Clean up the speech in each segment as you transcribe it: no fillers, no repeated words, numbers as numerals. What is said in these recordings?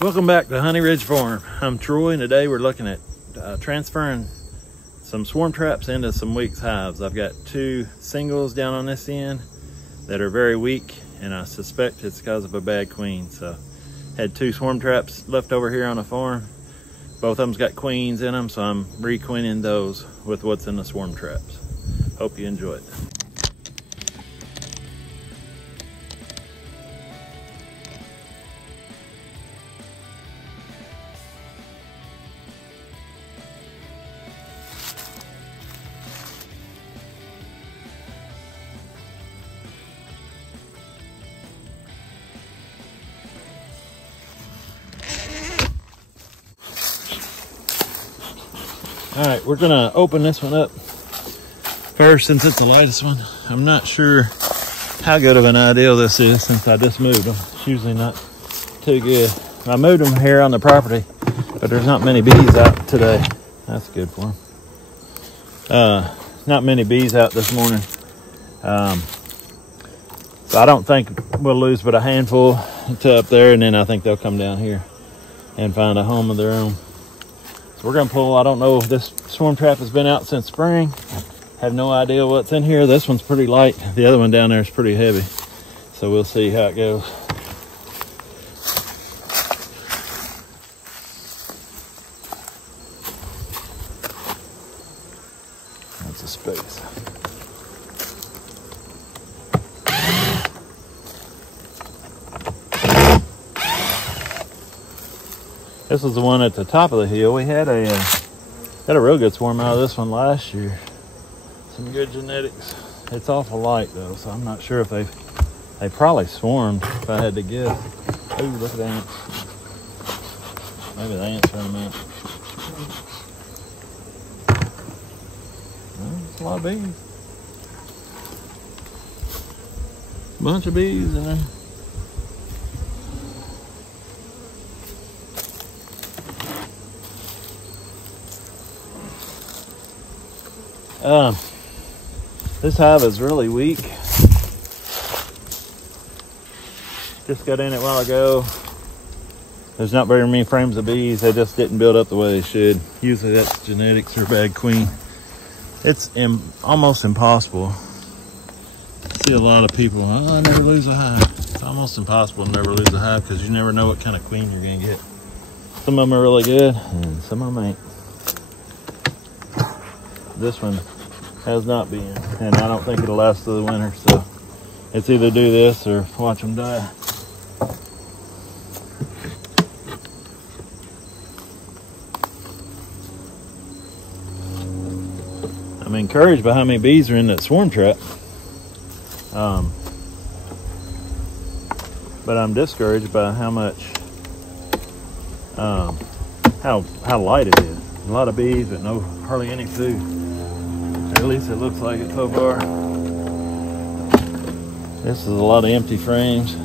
Welcome back to Honey Ridge Farm. I'm Troy, and today we're looking at transferring some swarm traps into some weak hives. I've got two singles down on this end that are very weak, and I suspect it's because of a bad queen. So had two swarm traps left over here on the farm. Both of them's got queens in them, so I'm requeening those with what's in the swarm traps. Hope you enjoy it. All right, we're gonna open this one up first since it's the lightest one. I'm not sure how good of an idea this is since I just moved them. It's usually not too good. I moved them here on the property, but there's not many bees out today. That's good for them. Not many bees out this morning. So I don't think we'll lose but a handful to up there, and then I think they'll come down here and find a home of their own. So we're gonna pull. I don't know if this swarm trap has been out since spring. Have no idea what's in here. This one's pretty light. The other one down there is pretty heavy. So we'll see how it goes. That's a space. This is the one at the top of the hill. We had a real good swarm out of this one last year. Some good genetics. It's awful light though, so I'm not sure if they probably swarmed if I had to guess. Ooh, look at the ants. Maybe the ants run them out. Well, it's a lot of bees. Bunch of bees in there. This hive is really weak. Just got in it a while ago. There's not very many frames of bees. They just didn't build up the way they should. Usually that's genetics or bad queen. It's almost impossible. I see a lot of people, oh, I never lose a hive. It's almost impossible to never lose a hive because you never know what kind of queen you're gonna get. Some of them are really good and some of them ain't. This one has not been, and I don't think it'll last through the winter, so it's either do this or watch them die. I'm encouraged by how many bees are in that swarm trap, but I'm discouraged by how much how light it is. A lot of bees, but hardly any food. At least it looks like it so far. This is a lot of empty frames.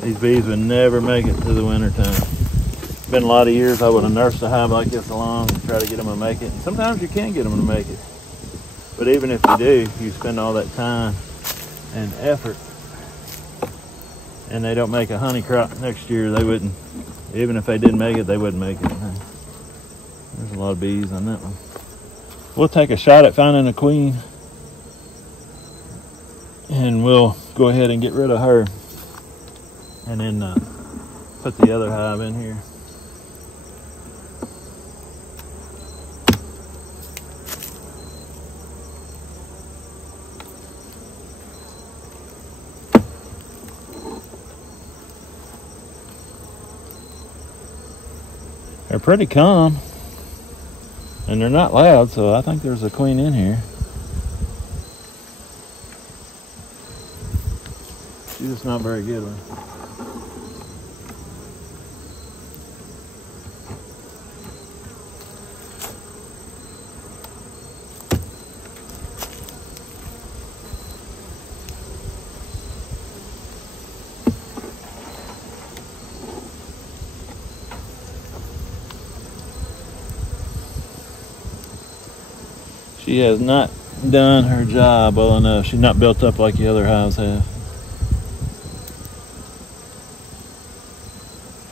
These bees would never make it to the winter time. Been a lot of years I would have nursed a hive like this along and try to get them to make it. And sometimes you can get them to make it. But even if you do, you spend all that time and effort and they don't make a honey crop next year, they wouldn't. Even if they didn't make it, they wouldn't make it. There's a lot of bees on that one. We'll take a shot at finding a queen and we'll go ahead and get rid of her and then put the other hive in here. They're pretty calm and they're not loud, so I think there's a queen in here. She's just not very good one. She has not done her job well enough. She's not built up like the other hives have.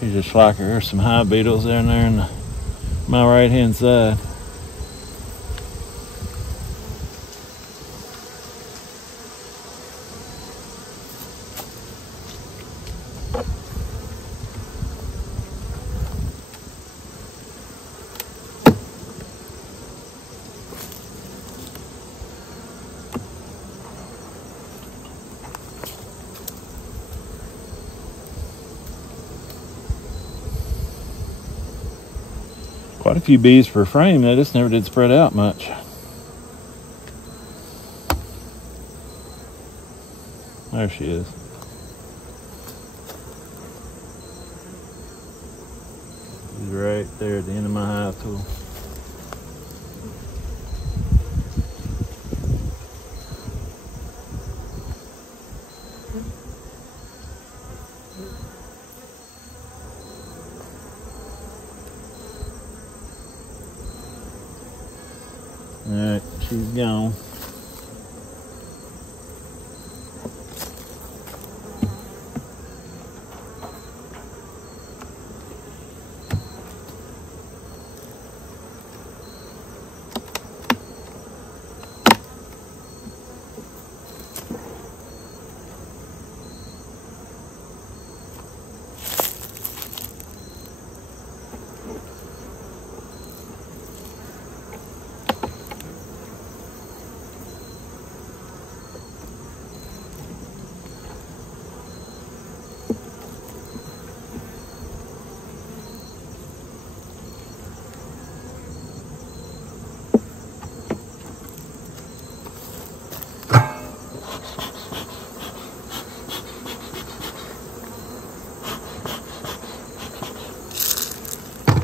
She's just like her. There's some hive beetles down there on my right hand side. Quite a few bees per frame. They just never did spread out much. There she is. She's right there at the end of my hive tool. Alright, she's gone.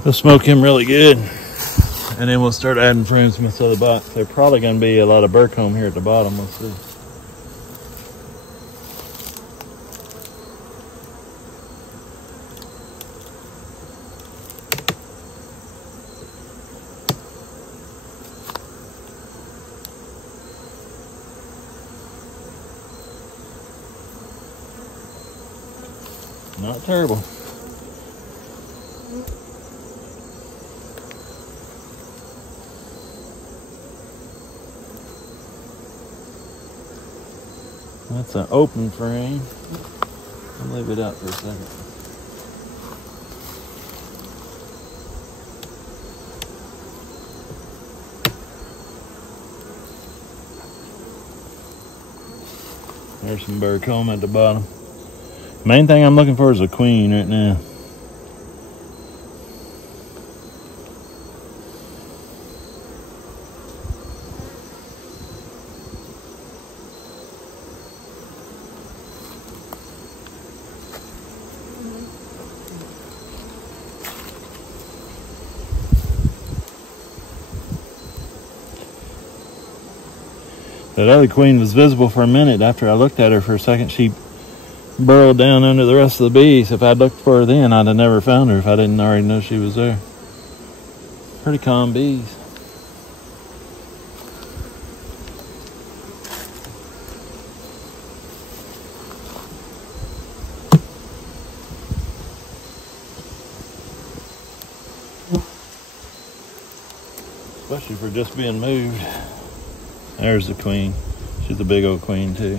We'll smoke him really good, and then we'll start adding frames from this other box. There's probably going to be a lot of burr comb here at the bottom. We'll see. Not terrible. That's an open frame. I'll leave it out for a second. There's some burr comb at the bottom. Main thing I'm looking for is a queen right now. That other queen was visible for a minute. After I looked at her for a second, she burrowed down under the rest of the bees. If I'd looked for her then, I'd have never found her if I didn't already know she was there. Pretty calm bees. Especially for just being moved. There's the queen. She's a big old queen too.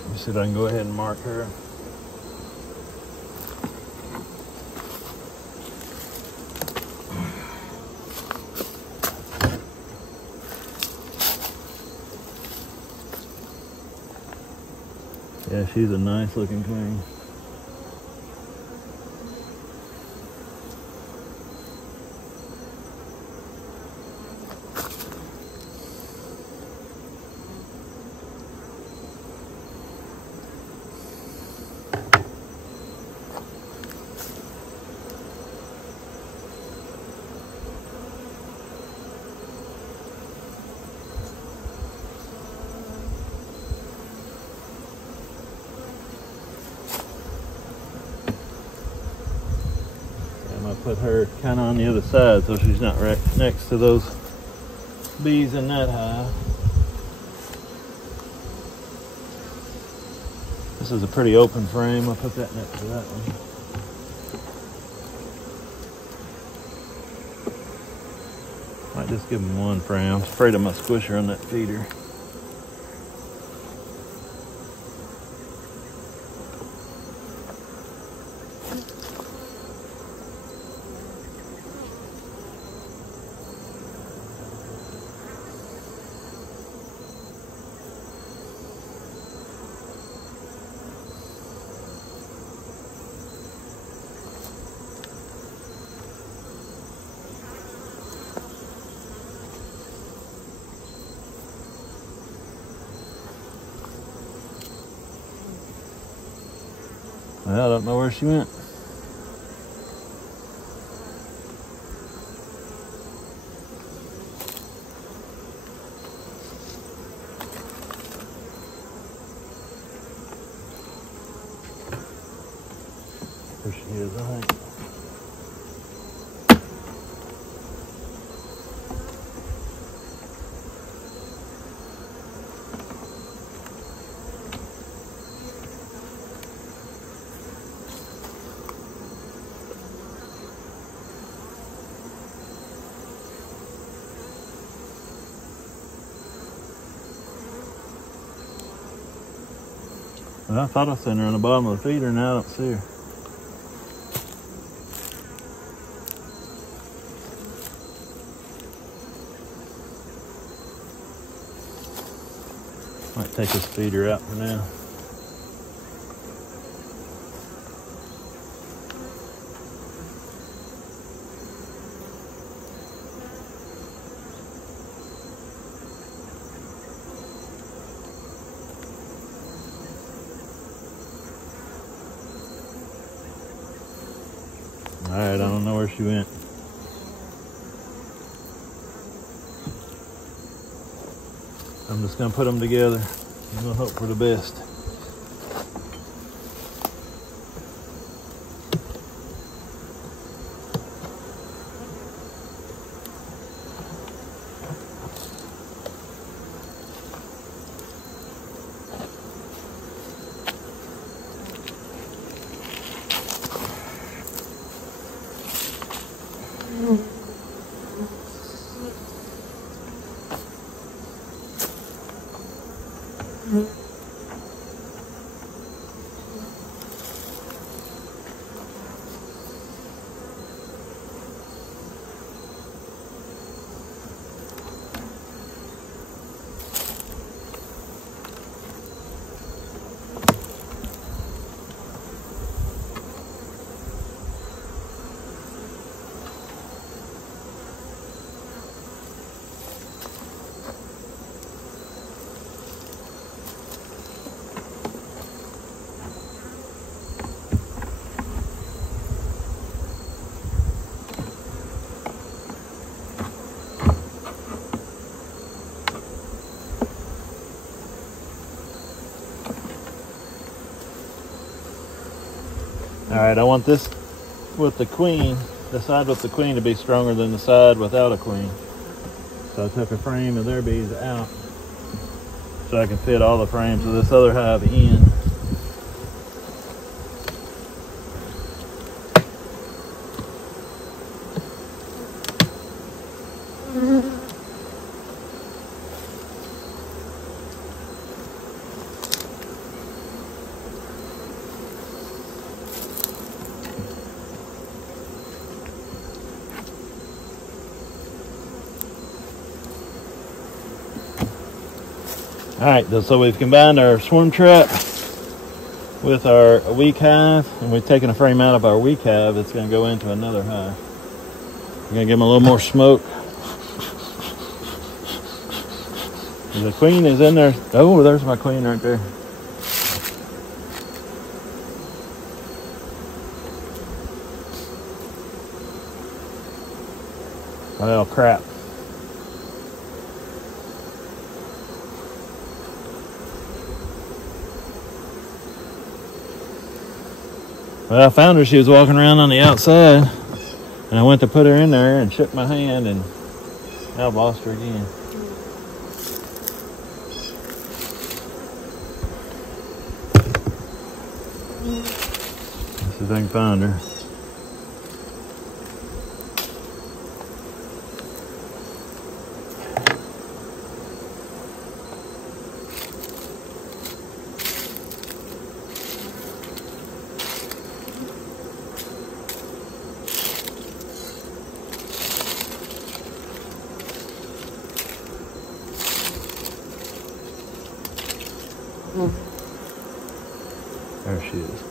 Let me see if I can go ahead and mark her. Yeah, she's a nice looking queen. put her kind of on the other side so she's not right next to those bees in that hive. This is a pretty open frame. I'll put that next to that one. Might just give them one frame. I'm afraid I must squish her on that feeder. Well, I don't know where she went. There she is, I think. Well, I thought I seen her on the bottom of the feeder, now I don't see her. Might take this feeder out for now. Alright, I don't know where she went. I'm just gonna put them together and we'll hope for the best. Alright, I want this with the queen, the side with the queen to be stronger than the side without a queen. So I took a frame of their bees out so I can fit all the frames of this other hive in. Alright, so we've combined our swarm trap with our weak hive, and we've taken a frame out of our weak hive. It's going to go into another hive. We're going to give them a little more smoke. The queen is in there. Oh, there's my queen right there. Well, crap. Well, I found her. She was walking around on the outside. And I went to put her in there and shook my hand, and now I've lost her again. Let's see if I can find her. There she is.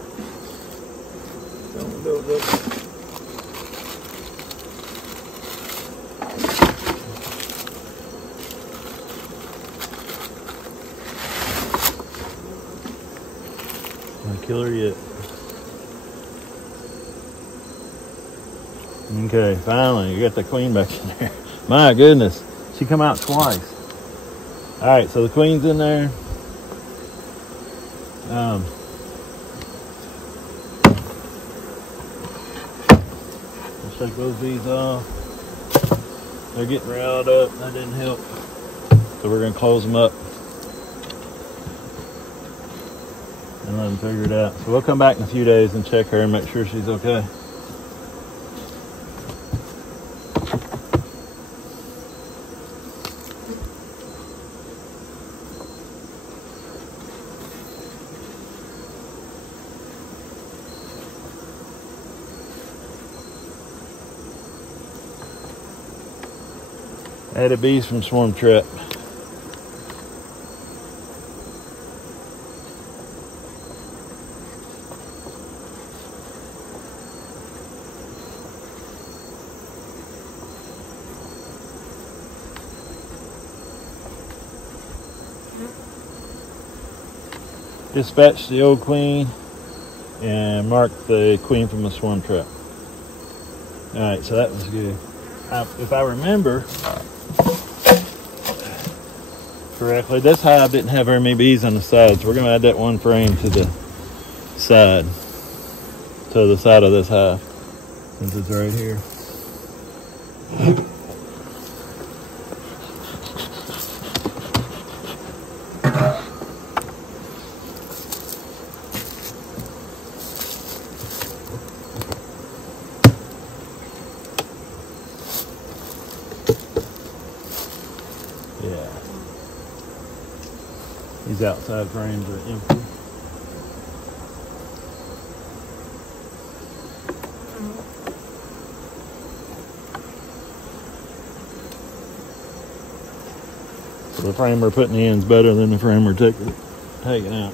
I'll kill her yet. Okay, finally, you got the queen back in there. My goodness, she come out twice. All right, so the queen's in there. Let's take those bees off. They're getting riled up. That didn't help. So we're gonna close them up and let them figure it out. So we'll come back in a few days and check her and make sure she's okay. Added bees from Swarm Trap. Dispatched the old queen and marked the queen from the Swarm Trap. Alright, so that was good. If I remember correctly, this hive didn't have very many bees on the sides. So we're going to add that one frame to the side of this hive, since it's right here. Yeah. These outside frames are empty. So the frame we're putting in is better than the frame we're taking out.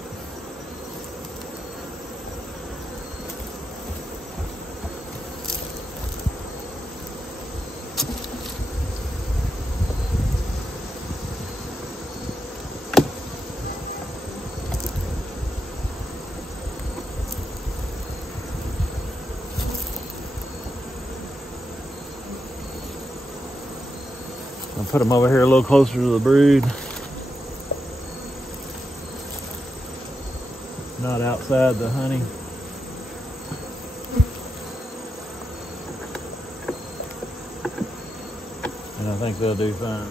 I'll put them over here a little closer to the brood. Not outside the honey. And I think they'll do fine.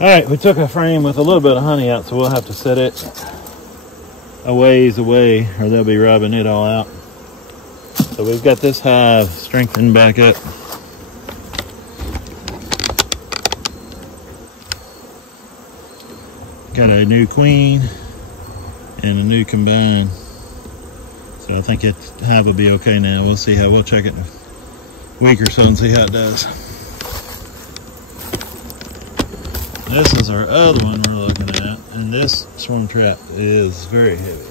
All right, we took a frame with a little bit of honey out, so we'll have to set it a ways away or they'll be robbing it all out. So we've got this hive strengthened back up. Got a new queen and a new combine. So I think it hive will be okay now. We'll see how, we'll check it in a week or so and see how it does. This is our other one we're looking at, and this Swarm Trap is very heavy.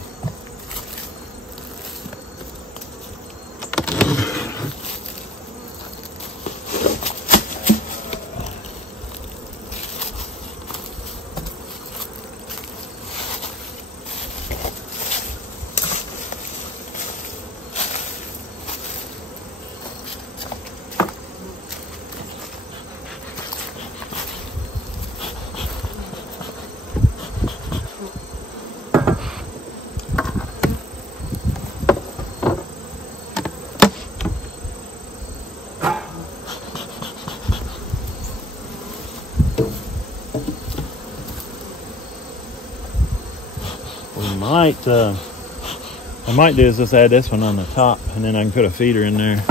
I might do is just add this one on the top, and then I can put a feeder in there.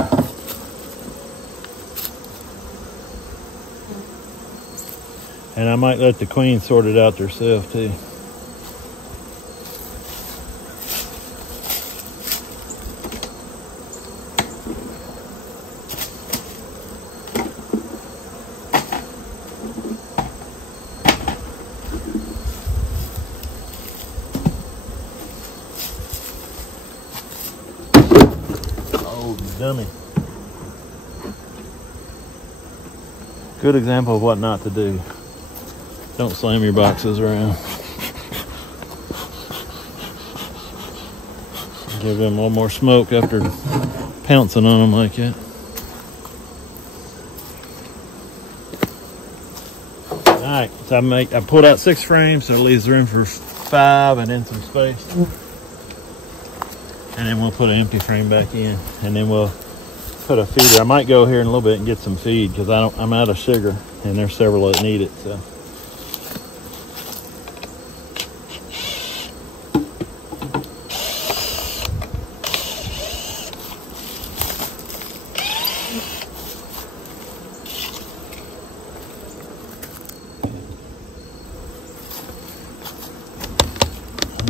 And I might let the queen sort it out herself too. Oh, dummy. Good example of what not to do. Don't slam your boxes around. Give them a little more smoke after pouncing on them like that. Alright, so I pulled out 6 frames, so it leaves room for 5 and then some space. And then we'll put an empty frame back in, and then we'll put a feeder. I might go here in a little bit and get some feed because I'm out of sugar, and there's several that need it. So.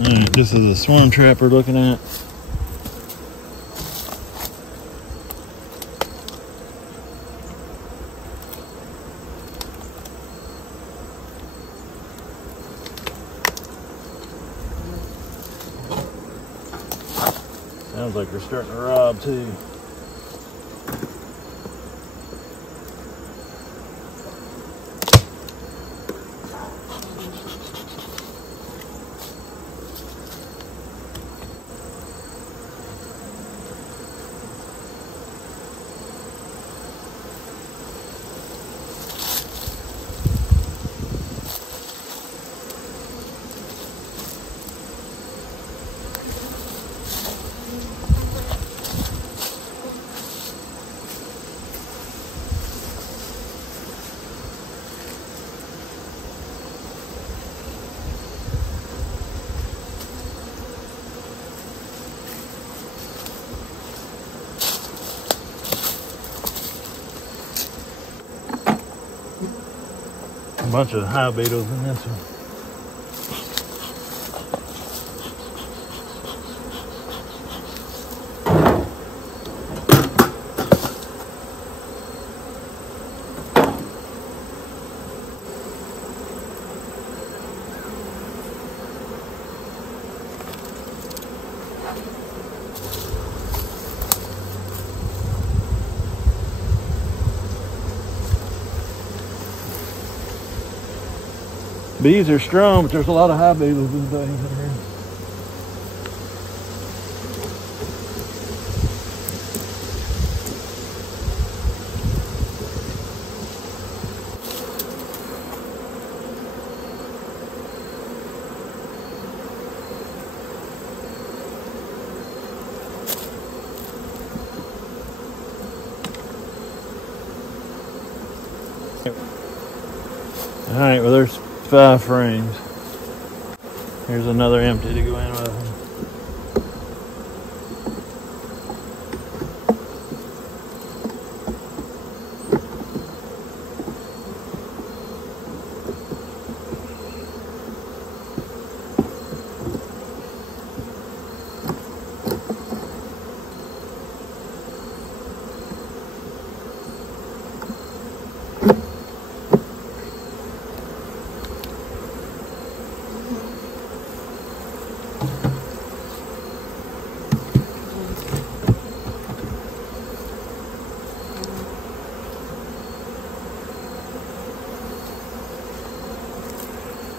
Alright, this is a swarm trap we're looking at. Sounds like they're starting to rob too. A bunch of hive beetles in this one. Bees are strong, but there's a lot of hive beetles and things in here. All right, well there's 5 frames. Here's another empty to go in with them.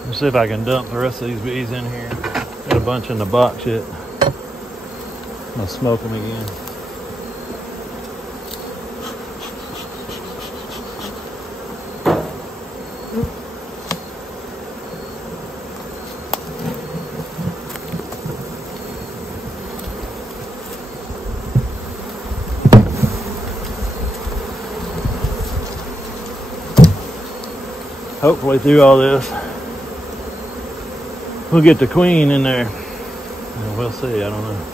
Let's see if I can dump the rest of these bees in here. Got a bunch in the box yet. I'm gonna smoke them again. Hopefully through all this, we'll get the queen in there. Well, we'll see, I don't know.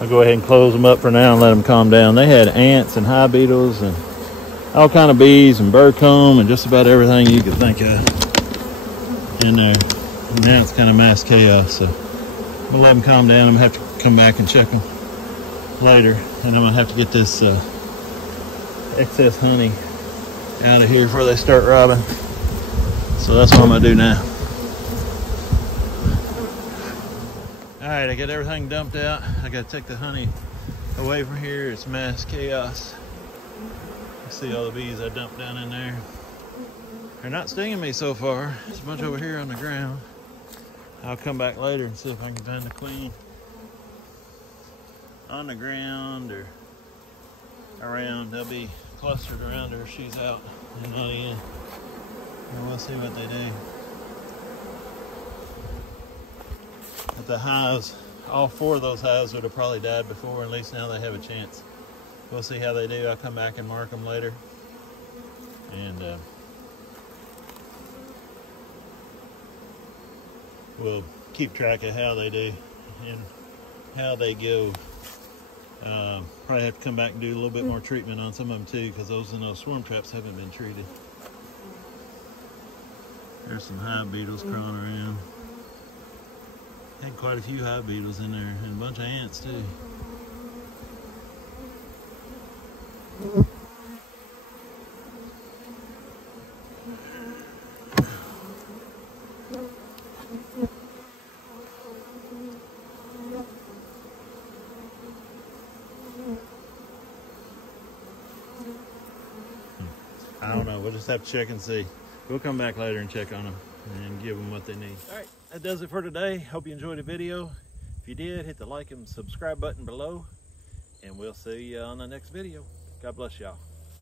I'll go ahead and close them up for now and let them calm down. They had ants and hive beetles and all kind of bees and bird comb and just about everything you could think of in there. And now it's kind of mass chaos, so we'll let them calm down. I'm gonna have to come back and check them later, and I'm gonna have to get this excess honey out of here before they start robbing. So that's what I'm gonna do now. All right, I got everything dumped out. I gotta take the honey away from here. It's mass chaos. You see all the bees I dumped down in there. They're not stinging me so far. There's a bunch over here on the ground. I'll come back later and see if I can find the queen on the ground or around. They'll be clustered around her if she's out and not in. And we'll see what they do. At the hives, all 4 of those hives would have probably died before. At least now they have a chance. We'll see how they do. I'll come back and mark them later. And we'll keep track of how they do and how they go. Probably have to come back and do a little bit more treatment on some of them too, because those swarm traps haven't been treated. There's some hive beetles crawling around. Had quite a few hive beetles in there and a bunch of ants too. I don't know, we'll just have to check and see. We'll come back later and check on them and give them what they need. All right, that does it for today. Hope you enjoyed the video. If you did, hit the like and subscribe button below, and we'll see you on the next video. God bless y'all.